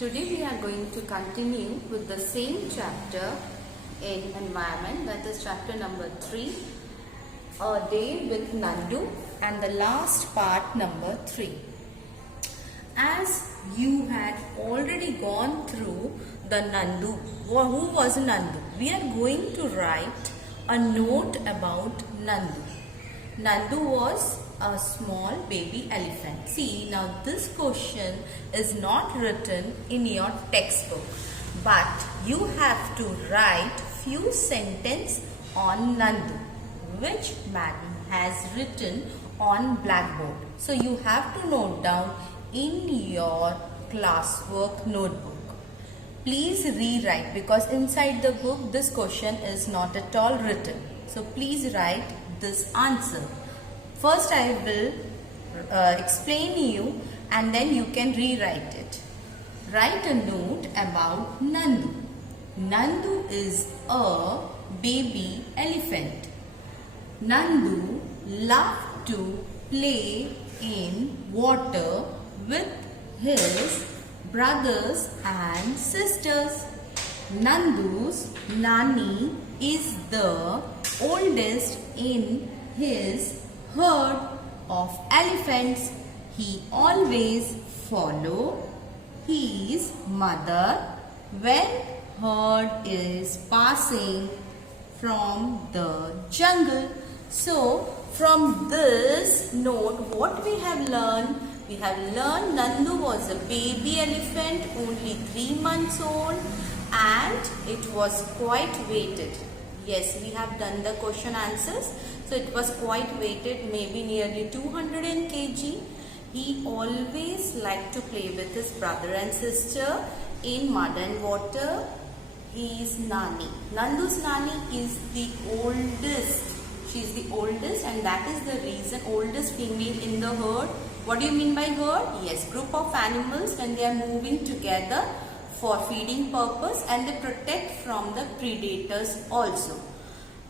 Today we are going to continue with the same chapter in environment, that is chapter number 3, A Day with Nandu, and the last part number 3. As you had already gone through the Nandu, who was Nandu? We are going to write a note about Nandu. Nandu was a small baby elephant. See, now this question is not written in your textbook, but you have to write few sentences on Nandu, which madam has written on blackboard. So you have to note down in your classwork notebook. Please rewrite, because inside the book this question is not at all written. So please write this answer. First I will explain you and then you can rewrite it. Write a note about Nandu. Nandu is a baby elephant. Nandu loved to play in water with his brothers and sisters. Nandu's Nani is the oldest in his herd of elephants. He always follow his mother when herd is passing from the jungle. So from this note, what we have learned? We have learned Nandu was a baby elephant, only 3 months old, and it was quite weighted. Yes, we have done the question answers. So it was quite weighted, maybe nearly 200 kg. He always liked to play with his brother and sister in mud and water. His Nani. Nandu's Nani is the oldest. She is the oldest, and that is the reason, oldest female in the herd. What do you mean by herd? Yes, group of animals when they are moving together for feeding purpose, and they protect from the predators also.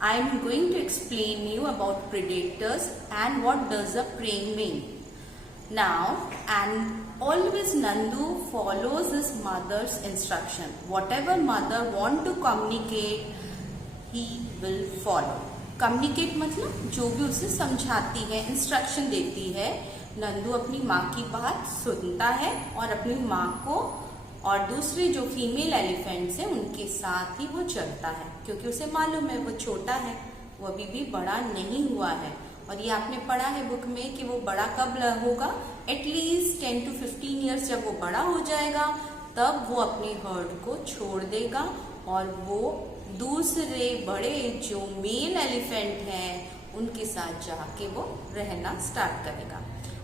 I am going to explain you about predators and what does a prey mean. Now, and always Nandu follows his mother's instruction. Whatever mother want to communicate, he will follow. Communicate मतलब जो भी उसे समझाती है, instruction देती है, नंदू अपनी माँ की बात सुनता है और अपनी माँ को और दूसरे जो फीमेल एलिफेंट्स हैं उनके साथ ही वो चलता है, क्योंकि उसे मालूम है वो छोटा है, वो अभी भी बड़ा नहीं हुआ है. और ये आपने पढ़ा है बुक में कि वो बड़ा कब होगा, एटलीस्ट 10 to 15 ईयर्स. जब वो बड़ा हो जाएगा तब वो अपने हर्ड को छोड़ देगा और वो दूसरे बड़े जो मेल एलिफेंट हैं उनके साथ जाके वो रहना स्टार्ट करेगा.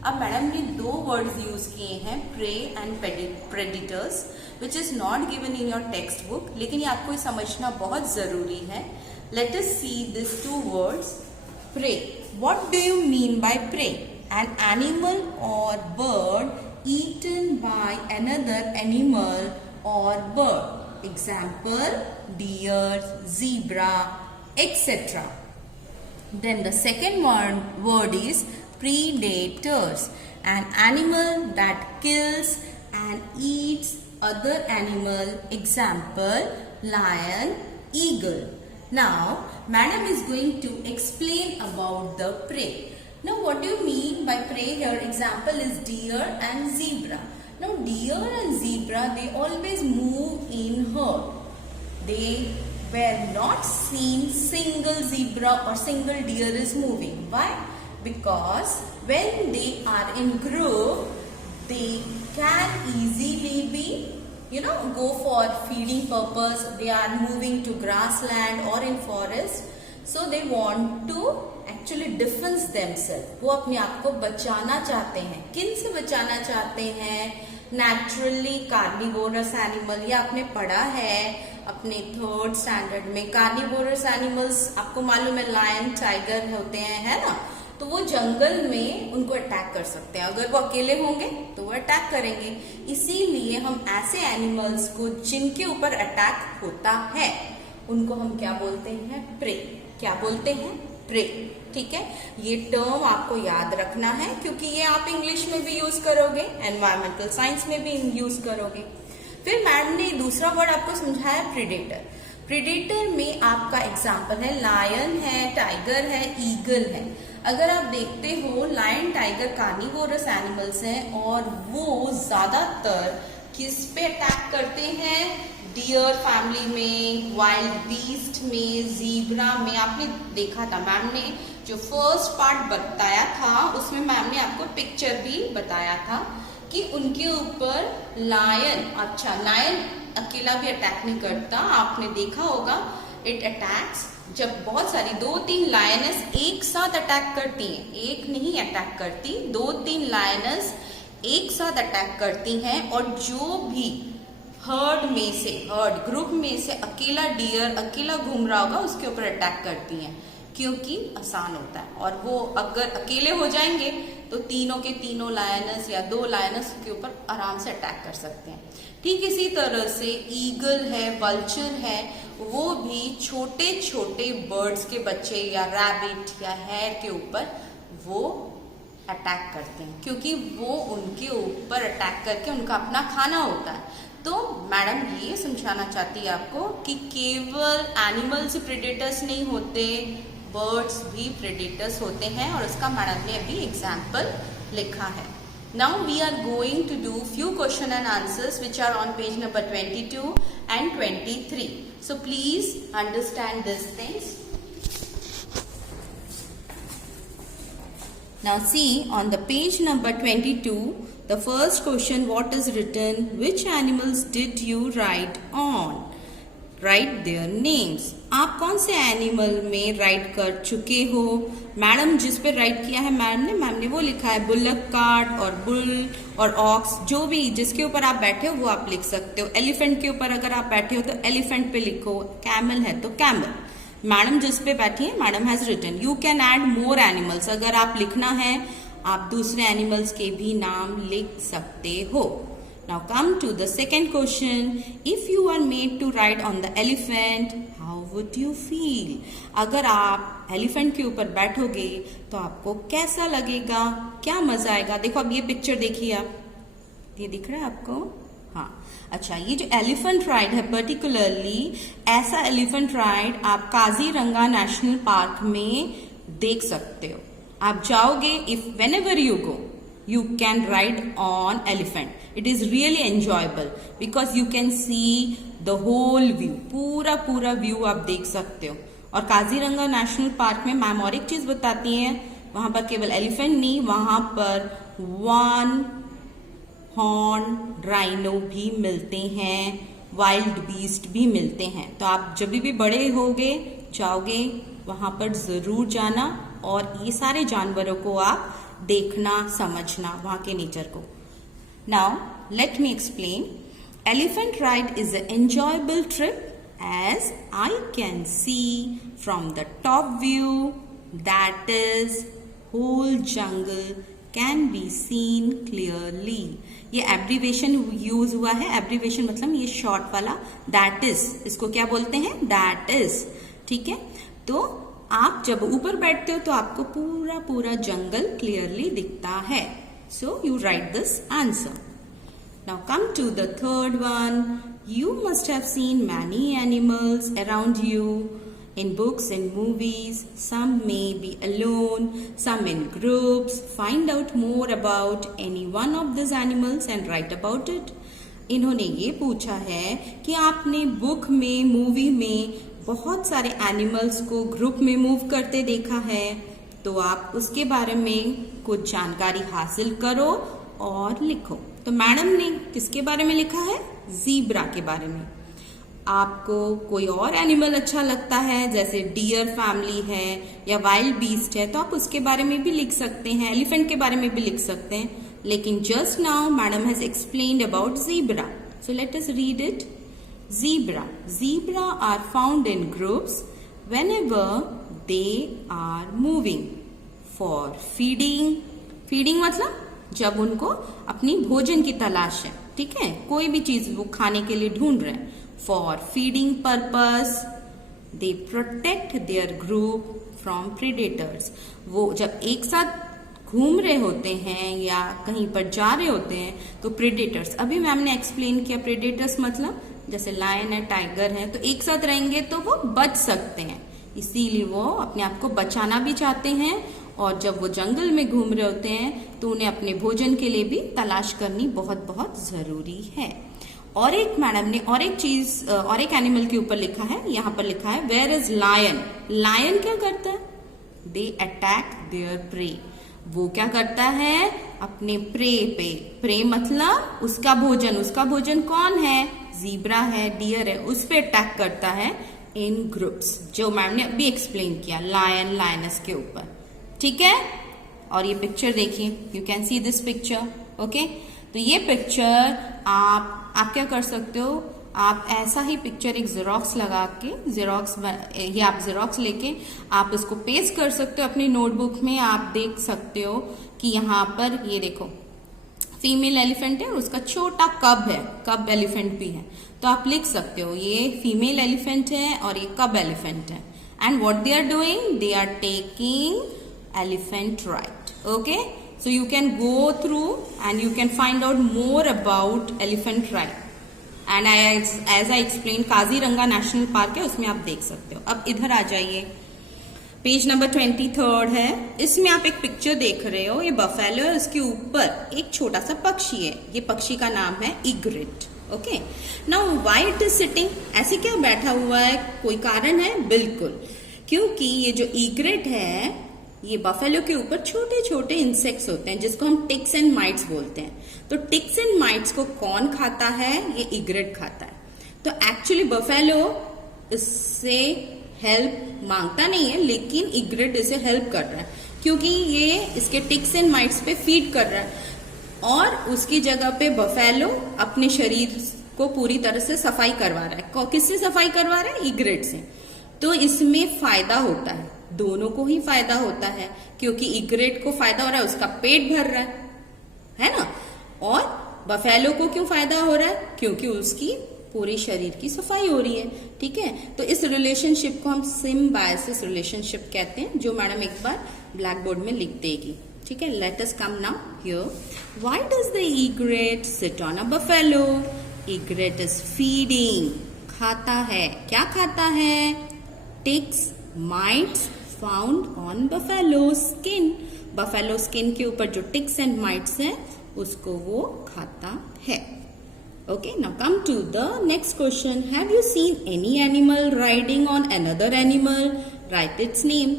अब मैडम ने 2 वर्ड्स यूज किए हैं, prey and predators, which is not given in your text book, लेकिन ये आपको समझना बहुत जरूरी है. Let us see this 2 words. Prey. What do you mean by prey? An animal और bird eaten by another animal और bird. Example, deer, zebra, etc. Then the second word is predators, an animal that kills and eats other animal. Example, lion, eagle. Now, madam is going to explain about the prey. Now, what do you mean by prey here? Example is deer and zebra. Now, deer and zebra, they always move in herd. They were not seen single zebra or single deer is moving. Why? Because when they are in group, they can easily be, go for feeding purpose. They are moving to grassland or in forest. So they want to actually defense themselves. वो अपने आप को बचाना चाहते हैं. किन से बचाना चाहते हैं? Naturally carnivorous animal. ये आपने पढ़ा है अपने 3rd स्टैंडर्ड में. कार्निवोरस एनिमल्स आपको मालूम है, लायन, टाइगर होते हैं, है ना. तो वो जंगल में उनको अटैक कर सकते हैं. अगर वो अकेले होंगे तो वो अटैक करेंगे. इसीलिए हम ऐसे एनिमल्स को जिनके ऊपर अटैक होता है उनको हम क्या बोलते हैं? प्रे. क्या बोलते हैं? प्रे. ठीक है, ये टर्म आपको याद रखना है क्योंकि ये आप इंग्लिश में भी यूज करोगे, एनवायरमेंटल साइंस में भी यूज करोगे. फिर मैडम ने दूसरा वर्ड आपको समझाया प्रीडेटर। प्रीडेटर में आपका एग्जाम्पल है लायन है, टाइगर है, ईगल है। अगर आप देखते हो लायन टाइगर कार्निवोरस एनिमल्स हैं और वो ज्यादातर किस पे अटैक करते हैं? डियर फैमिली में, वाइल्ड बीस्ट में, जीब्रा में। आपने देखा था मैम ने जो फर्स्ट पार्ट बताया था उसमें मैम ने आपको पिक्चर भी बताया था कि उनके ऊपर लायन, अच्छा लायन अकेला भी अटैक नहीं करता, आपने देखा होगा इट अटैक्स जब बहुत सारी 2-3 लायनस एक साथ अटैक करती हैं, एक नहीं अटैक करती, 2-3 लायनस एक साथ अटैक करती हैं और जो भी हर्ड में से, हर्ड ग्रुप में से अकेला डियर अकेला घूम रहा होगा उसके ऊपर अटैक करती हैं क्योंकि आसान होता है। और वो अगर अकेले हो जाएंगे तो तीनों के तीनों लायनस या 2 लायनस के ऊपर आराम से अटैक कर सकते हैं। ठीक इसी तरह से ईगल है, वल्चर है, वो भी छोटे छोटे बर्ड्स के बच्चे या रैबिट या हैर के ऊपर वो अटैक करते हैं क्योंकि वो उनके ऊपर अटैक करके उनका अपना खाना होता है। तो मैडम ये समझाना चाहती है आपको कि केवल एनिमल्स प्रेडेटर्स नहीं होते, बर्ड्स भी प्रेडेटर्स होते हैं और उसका मैडम ने अभी एग्जाम्पल लिखा है। Now we are going to do few question and answers which are on page number 22 and 23. So please understand these things. Now see on the page number 22, the first question what is written, which animals did you write on? Write their names. आप कौन से animal में right कर चुके हो? Madam जिस पे right किया है मैम ने वो लिखा है बुलक कार्ट और बुल और ऑक्स, जो भी जिसके ऊपर आप बैठे हो वो आप लिख सकते हो। एलिफेंट के ऊपर अगर आप बैठे हो तो एलिफेंट पे लिखो, कैमल है तो कैमल। मैडम जिस पे बैठी है madam has written. You can add more animals, अगर आप लिखना है आप दूसरे एनिमल्स के भी नाम लिख सकते हो। Now come to the second question. If you are made to ride on the elephant, how would you feel? अगर आप एलिफेंट के ऊपर बैठोगे तो आपको कैसा लगेगा, क्या मजा आएगा? देखो अब ये पिक्चर देखिए आप, ये दिख रहा है आपको? हाँ, अच्छा ये जो एलिफेंट राइड है पर्टिकुलरली ऐसा एलिफेंट राइड आप काजीरंगा नेशनल पार्क में देख सकते हो। आप जाओगे, if whenever you go you can ride on elephant. It is really enjoyable because you can see the whole view, पूरा व्यू आप देख सकते हो। और काजीरंगा नेशनल पार्क में मैम और एक चीज बताती हैं, वहां पर केवल एलिफेंट नहीं, वहां पर 1 हॉर्न राइनो भी मिलते हैं, वाइल्ड बीस्ट भी मिलते हैं। तो आप जब भी बड़े होगे जाओगे वहां पर जरूर जाना और ये सारे जानवरों को आप देखना, समझना वहां के नेचर को। Now let me explain. Elephant ride is an enjoyable trip as I can see from the top view, that is whole jungle can be seen clearly. ये एब्रीवेशन यूज हुआ है, एब्रीवेशन मतलब ये शॉर्ट वाला that is, इसको क्या बोलते हैं? that is, ठीक है। तो आप जब ऊपर बैठते हो तो आपको पूरा जंगल क्लियरली दिखता है। So you write this answer. Now come to the third one. You must have seen many animals around you in books and movies. Some may be alone, some in groups. Find out more about any one of these animals and write about it. इन्होंने ये पूछा है कि आपने book में, movie में बहुत सारे एनिमल्स को ग्रुप में मूव करते देखा है, तो आप उसके बारे में कुछ जानकारी हासिल करो और लिखो। तो मैडम ने किसके बारे में लिखा है? ज़ीब्रा के बारे में। आपको कोई और एनिमल अच्छा लगता है जैसे डियर फैमिली है या वाइल्ड बीस्ट है तो आप उसके बारे में भी लिख सकते हैं, एलिफेंट के बारे में भी लिख सकते हैं। लेकिन just now madam has explained about zebra, so let us read it. Zebra are found in groups whenever they are moving for feeding. Feeding मतलब जब उनको अपनी भोजन की तलाश है, ठीक है, कोई भी चीज वो खाने के लिए ढूंढ रहे हैं। For feeding purpose, they protect their group from predators. वो जब एक साथ घूम रहे होते हैं या कहीं पर जा रहे होते हैं तो प्रेडेटर्स, अभी मैम ने एक्सप्लेन किया प्रेडेटर्स मतलब जैसे लायन है, टाइगर है, तो एक साथ रहेंगे तो वो बच सकते हैं, इसीलिए वो अपने आप को बचाना भी चाहते हैं और जब वो जंगल में घूम रहे होते हैं तो उन्हें अपने भोजन के लिए भी तलाश करनी बहुत बहुत जरूरी है। और एक मैडम ने और एक चीज और एक एनिमल के ऊपर लिखा है, यहाँ पर लिखा है वेयर इज लायन। लायन क्या करता है? They attack there pray. वो क्या करता है? अपने प्रे पे, प्रे मतलब उसका भोजन, उसका भोजन कौन है? ज़ीब्रा है, डियर है, उस पे अटैक करता है इन ग्रुप्स, जो मैम ने अभी एक्सप्लेन किया लायन लायनस के ऊपर, ठीक है। और ये पिक्चर देखिए, you can see this picture, okay. तो ये पिक्चर आप क्या कर सकते हो, आप ऐसा ही पिक्चर एक जेरोक्स लगा के ये आप जेरोक्स लेके आप इसको पेस्ट कर सकते हो अपनी नोटबुक में। आप देख सकते हो कि यहाँ पर ये देखो फीमेल एलिफेंट है और उसका छोटा कब है, कब एलिफेंट भी है, तो आप लिख सकते हो ये फीमेल एलिफेंट है और ये कब एलिफेंट है। And what they are doing, they are taking elephant right, okay. So you can go through and you can find out more about elephant ride. And as I explained, Kaziranga national park है, उसमें आप देख सकते हो। अब इधर आ जाइए, page number 23 है। इसमें आप एक पिक्चर देख रहे हो, ये बफेलो है, उसके ऊपर एक छोटा सा पक्षी है। ये पक्षी का नाम है egret, okay. Now why it is sitting, ऐसे क्या बैठा हुआ है, कोई कारण है? बिल्कुल, क्योंकि ये जो इग्रेट है, ये बफेलो के ऊपर छोटे छोटे इंसेक्ट्स होते हैं जिसको हम टिक्स एंड माइट्स बोलते हैं। तो टिक्स एंड माइट्स को कौन खाता है? ये इग्रेट खाता है। तो एक्चुअली बफेलो इससे हेल्प मांगता नहीं है, लेकिन इग्रेट इसे हेल्प कर रहा है क्योंकि ये इसके टिक्स एंड माइट्स पे फीड कर रहा है और उसकी जगह पे बफेलो अपने शरीर को पूरी तरह से सफाई करवा रहा है। किससे सफाई करवा रहा है? इग्रेट से। तो इसमें फायदा होता है, दोनों को ही फायदा होता है, क्योंकि इग्रेट को फायदा हो रहा है, उसका पेट भर रहा है ना। और बफेलो को क्यों फायदा हो रहा है? क्योंकि उसकी पूरे शरीर की सफाई हो रही है, ठीक है। तो इस रिलेशनशिप को हम सिम्बायोसिस रिलेशनशिप कहते हैं, जो मैडम एक बार ब्लैक बोर्ड में लिख देगी, ठीक है। Let us come now here. Why does the egret sit on a buffalo? Egret is feeding, खाता है। क्या खाता है? Ticks mites found on buffalo skin. Buffalo skin के ऊपर जो टिक्स एंड माइट्स हैं उसको वो खाता है, okay. Now come to the next question. Have you seen any animal riding on another animal? Write its name.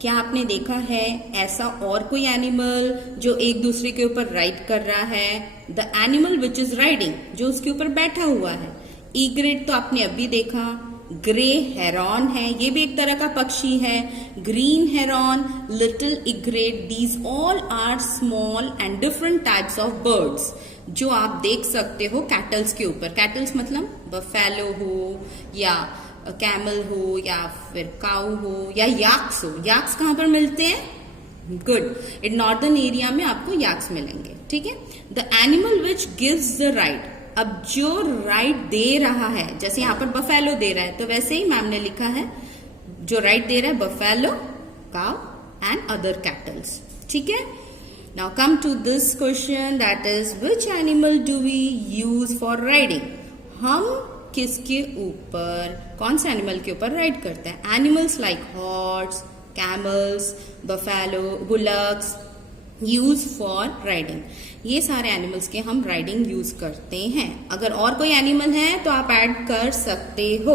क्या आपने देखा है ऐसा और कोई एनिमल जो एक दूसरे के ऊपर राइड कर रहा है? The animal which is riding, जो उसके ऊपर बैठा हुआ है। इग्रेट तो आपने अभी देखा, ग्रे हेरॉन है, ये भी एक तरह का पक्षी है, green heron, little egret, these all are small and different types of birds जो आप देख सकते हो कैटल्स के ऊपर। कैटल्स मतलब बफेलो हो या कैमल हो या फिर काऊ हो या याक्स हो। याक्स कहाँ पर मिलते हैं? गुड, इन नॉर्दर्न एरिया में आपको याक्स मिलेंगे, ठीक है। The animal which gives the ride, अब जो राइड दे रहा है, जैसे यहाँ पर बफेलो दे रहा है तो वैसे ही मैम ने लिखा है जो राइड दे रहा है buffalo, cow and other cattles, ठीक है। Now come to this question, that is which animal do we use for riding? हम किसके ऊपर, कौन से एनिमल के ऊपर राइड करते हैं? Animals like horse, camels, buffalo, bullocks use for riding. ये सारे एनिमल्स के हम राइडिंग यूज करते हैं। अगर और कोई एनिमल है तो आप ऐड कर सकते हो।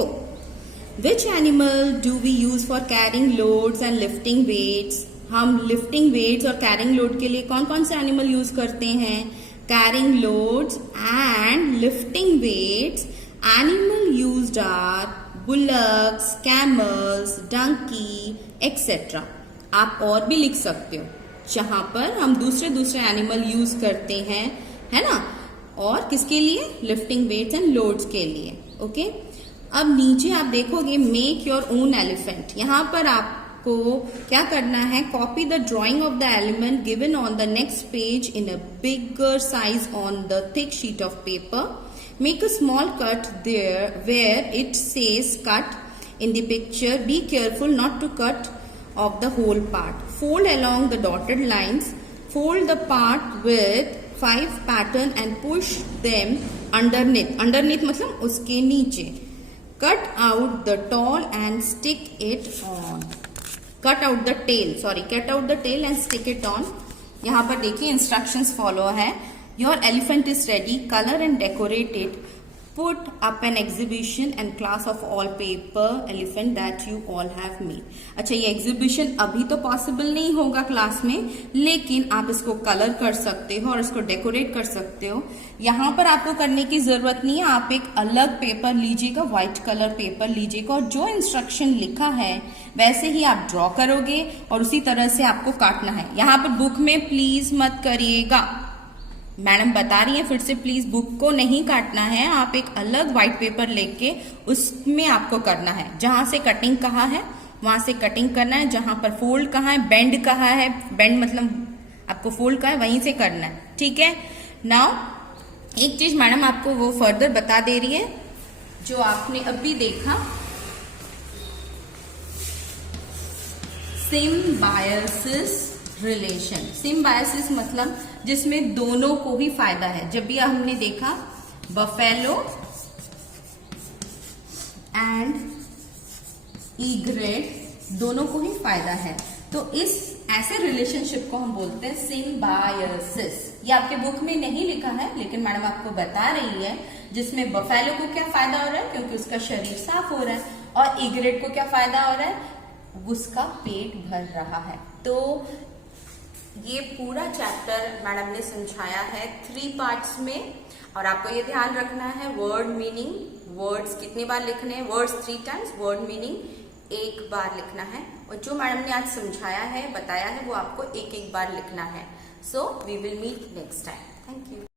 Which animal do we use for carrying loads and lifting weights? हम लिफ्टिंग वेट्स और कैरिंग लोड के लिए कौन कौन से एनिमल यूज करते हैं? Carrying loads and lifting weights, animal used are bullocks, camels, donkey etcetera. आप और भी लिख सकते हो जहां पर हम दूसरे एनिमल यूज करते हैं, है ना। और किसके लिए? लिफ्टिंग वेट्स एंड लोड्स के लिए, ओके। अब नीचे आप देखोगे मेक योर ओन एलिफेंट। यहाँ पर आपको क्या करना है? Copy the drawing of the element given on the next page in a bigger size on the thick sheet of paper. Make a small cut there where it says cut in the picture. Be careful not to cut off the whole part. Fold along the dotted lines fold the part with 5 pattern and push them underneath मतलब उसके नीचे. Cut out the tail and stick it on. cut out the tail and stick it on. यहाँ पर देखिए instructions follow है. Your elephant is ready. Color and decorate it. Put up an exhibition and class of all paper elephant that you all have made. अच्छा, ये exhibition अभी तो possible नहीं होगा क्लास में, लेकिन आप इसको कलर कर सकते हो और इसको डेकोरेट कर सकते हो. यहाँ पर आपको करने की जरूरत नहीं है. आप एक अलग पेपर लीजिएगा, व्हाइट कलर पेपर लीजिएगा और जो इंस्ट्रक्शन लिखा है वैसे ही आप ड्रॉ करोगे और उसी तरह से आपको काटना है. यहाँ पर बुक में प्लीज मत करिएगा, मैडम बता रही हैं फिर से, प्लीज बुक को नहीं काटना है. आप एक अलग व्हाइट पेपर लेके उसमें आपको करना है. जहां से कटिंग कहा है वहां से कटिंग करना है. जहां पर फोल्ड कहा है, बेंड कहा है, बेंड मतलब आपको फोल्ड कहा है, वहीं से करना है. ठीक है. नाउ एक चीज मैडम आपको वो फर्दर बता दे रही है जो आपने अभी देखा, सिम्बायोसिस रिलेशन. सिम्बायोसिस मतलब जिसमें दोनों को ही फायदा है. जब भी हमने देखा बफेलो एंड ईग्रेट, दोनों को ही फायदा है. तो इस ऐसे रिलेशनशिप को हम बोलते हैं सिम्बायोसिस. ये आपके बुक में नहीं लिखा है लेकिन मैडम आपको बता रही है, जिसमें बफेलो को क्या फायदा हो रहा है क्योंकि उसका शरीर साफ हो रहा है, और ईग्रेट को क्या फायदा हो रहा है, उसका पेट भर रहा है. तो ये पूरा चैप्टर मैडम ने समझाया है 3 पार्ट्स में. और आपको ये ध्यान रखना है वर्ड मीनिंग, वर्ड्स कितनी बार लिखने हैं, वर्ड्स 3 टाइम्स, वर्ड मीनिंग 1 बार लिखना है. और जो मैडम ने आज समझाया है, बताया है, वो आपको एक बार लिखना है. So we will meet next time. Thank you.